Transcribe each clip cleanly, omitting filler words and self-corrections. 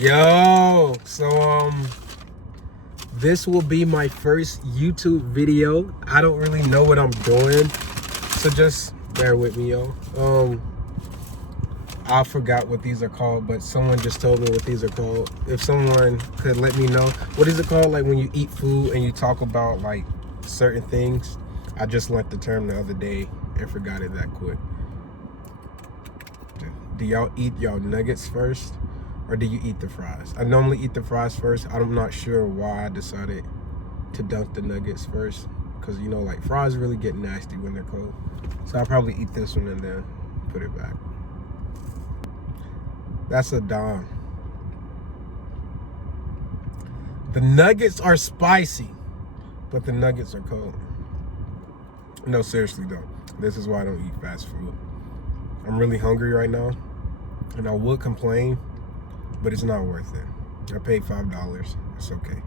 Yo, this will be my first YouTube video. I don't really know what I'm doing, so just bear with me, yo. I forgot what these are called, but someone just told me what these are called. If someone could let me know, what is it called? Like when you eat food and you talk about like certain things. I just learned the term the other day and forgot it that quick. Do y'all eat y'all nuggets first, or do you eat the fries? I normally eat the fries first. I'm not sure why I decided to dunk the nuggets first, because you know, like fries really get nasty when they're cold. So I'll probably eat this one and then put it back. That's a dime. The nuggets are spicy, but the nuggets are cold. No, seriously though, this is why I don't eat fast food. I'm really hungry right now, and I would complain, but it's not worth it. I paid $5. It's okay.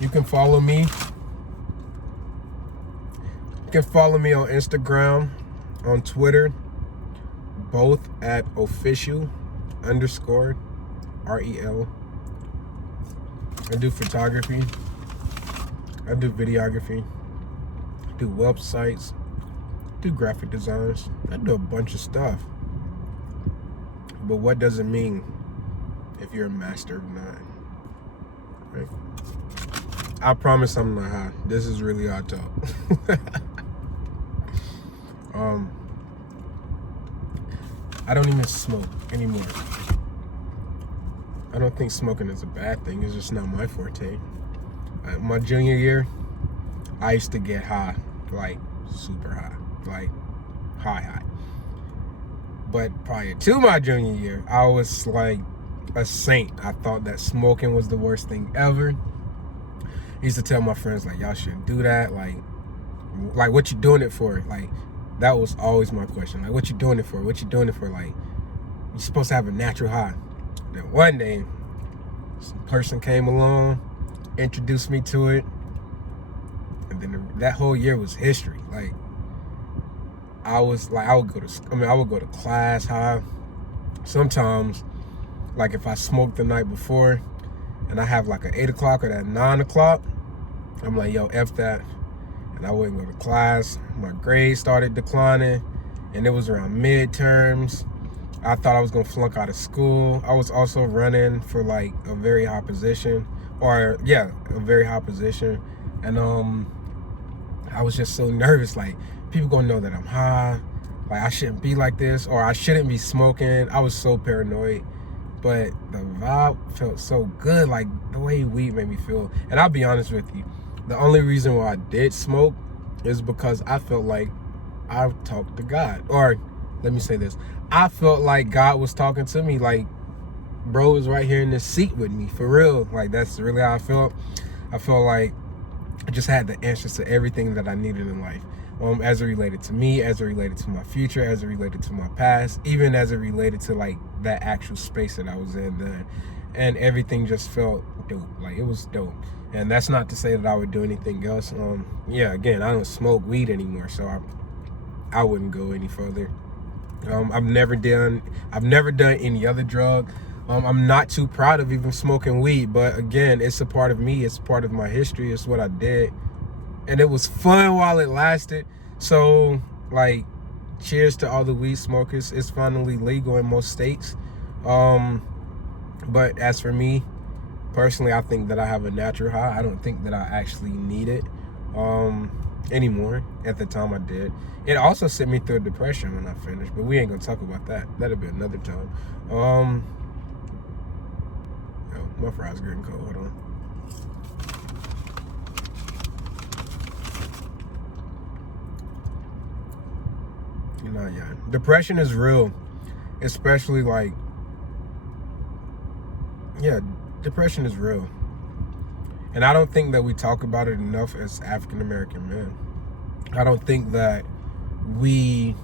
You can follow me. You can follow me on Instagram, on Twitter, both at official_REL. I do photography. I do videography. I do websites. I do graphic designs. I do a bunch of stuff. But what does it mean if you're a master of none? Right? I promise I'm not high. This is really high talk. I don't even smoke anymore. I don't think smoking is a bad thing. It's just not my forte. My junior year, I used to get high, like super high, like high. But prior to my junior year, I was like a saint. I thought that smoking was the worst thing ever. I used to tell my friends, like, y'all shouldn't do that. Like what you doing it for? Like, that was always my question. Like, what you doing it for? What you doing it for? Like, you're supposed to have a natural high. Then one day, some person came along, introduced me to it, and then that whole year was history. Like, I would go to class high. Sometimes, like if I smoked the night before, and I have like an 8 o'clock or that 9 o'clock, I'm like, yo, F that. And I wouldn't go to class. My grades started declining, and it was around midterms. I thought I was gonna flunk out of school. I was also running for like a very high position, and I was just so nervous. Like, people gonna know that I'm high. Like, I shouldn't be like this, or I shouldn't be smoking. I was so paranoid, but the vibe felt so good. Like the way weed made me feel. And I'll be honest with you, the only reason why I did smoke is because I felt like I talked to God. Or let me say this, I felt like God was talking to me. Like, bro was right here in this seat with me, for real. Like, that's really how I felt. I felt like I just had the answers to everything that I needed in life. As it related to me, as it related to my future, as it related to my past, even as it related to like that actual space that I was in then. And everything just felt dope. Like, it was dope. And that's not to say that I would do anything else. Again, I don't smoke weed anymore, so I wouldn't go any further. I've never done any other drug. I'm not too proud of even smoking weed, but again, it's a part of me. It's part of my history. It's what I did, and it was fun while it lasted. So, like, cheers to all the weed smokers. It's finally legal in most states. But as for me, personally, I think that I have a natural high. I don't think that I actually need it anymore. At the time I did. It also sent me through a depression when I finished, but we ain't gonna talk about that. That'll be another time. My fries getting cold. Hold on. Depression is real, especially like, depression is real. And I don't think that we talk about it enough as African American men. I don't think that we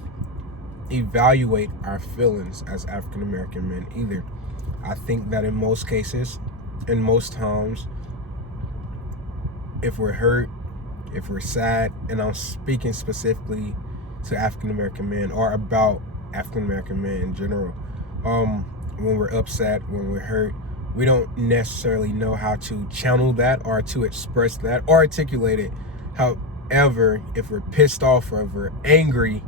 evaluate our feelings as African American men either. I think that in most cases, in most times, if we're hurt, if we're sad, and I'm speaking specifically to African American men or about African American men in general. When we're upset, when we're hurt, we don't necessarily know how to channel that or to express that or articulate it. However, if we're pissed off or if we're angry,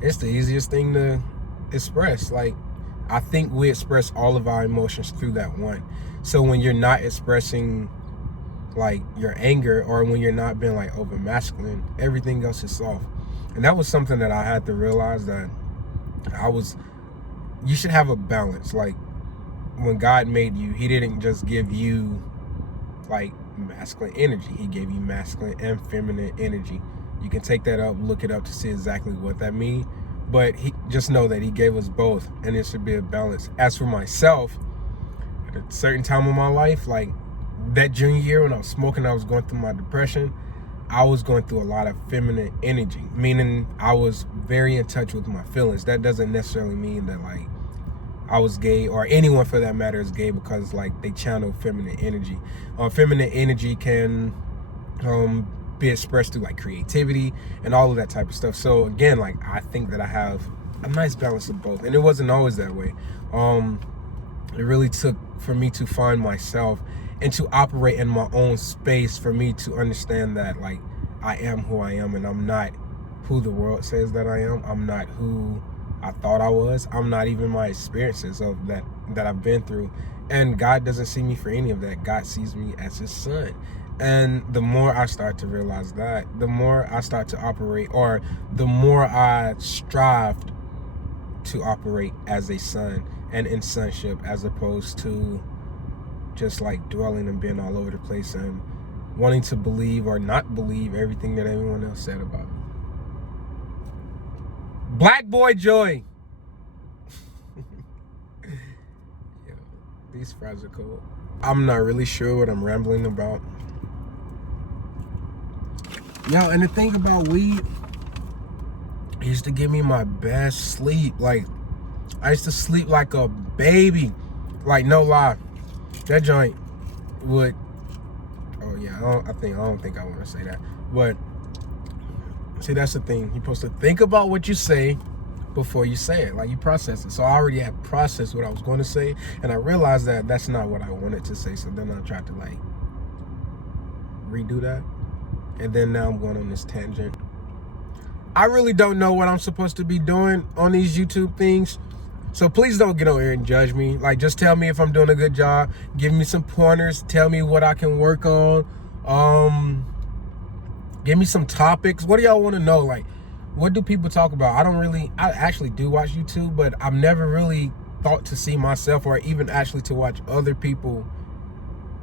it's the easiest thing to express. Like, I think we express all of our emotions through that one. So when you're not expressing like your anger, or when you're not being like over masculine, everything else is soft. And that was something that I had to realize, that you should have a balance. Like, when God made you, he didn't just give you like masculine energy. He gave you masculine and feminine energy. You can take that up, look it up to see exactly what that means. But he just know that he gave us both, and it should be a balance. As for myself, at a certain time of my life, like that junior year when I was smoking, I was going through my depression. I was going through a lot of feminine energy, meaning I was very in touch with my feelings. That doesn't necessarily mean that like I was gay, or anyone for that matter is gay, because like they channel feminine energy. Feminine energy can be expressed through like creativity and all of that type of stuff. So again, like I think that I have a nice balance of both, and it wasn't always that way. It really took for me to find myself and to operate in my own space for me to understand that like I am who I am, and I'm not who the world says that I am. I'm not who I thought I was. I'm not even my experiences of that I've been through. And God doesn't see me for any of that. God sees me as his son. And the more I start to realize that, the more I start to operate, or the more I strived to operate as a son and in sonship, as opposed to just like dwelling and being all over the place and wanting to believe or not believe everything that everyone else said about me. Black boy joy. Yo, these fries are cool. I'm not really sure what I'm rambling about. Yo, and the thing about weed, it used to give me my best sleep. Like, I used to sleep like a baby. Like, no lie. That joint would, oh yeah, I don't think I want to say that. But see, that's the thing. You're supposed to think about what you say before you say it. Like, you process it. So I already had processed what I was going to say, and I realized that that's not what I wanted to say. So then I tried to like redo that, and then now I'm going on this tangent. I really don't know what I'm supposed to be doing on these YouTube things. So please don't get over here and judge me. Like, just tell me if I'm doing a good job. Give me some pointers. Tell me what I can work on. Give me some topics. What do y'all want to know? Like, what do people talk about? I actually do watch YouTube, but I've never really thought to see myself, or even actually to watch other people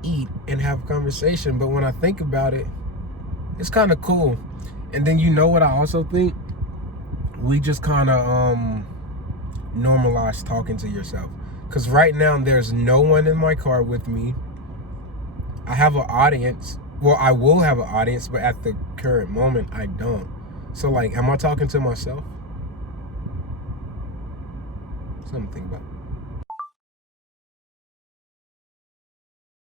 eat and have a conversation. But when I think about it, it's kind of cool. And then you know what I also think? We just kind of normalize talking to yourself. Because right now there's no one in my car with me. I have an audience. Well, I will have an audience, but at the current moment, I don't. So like, am I talking to myself? Something to think about.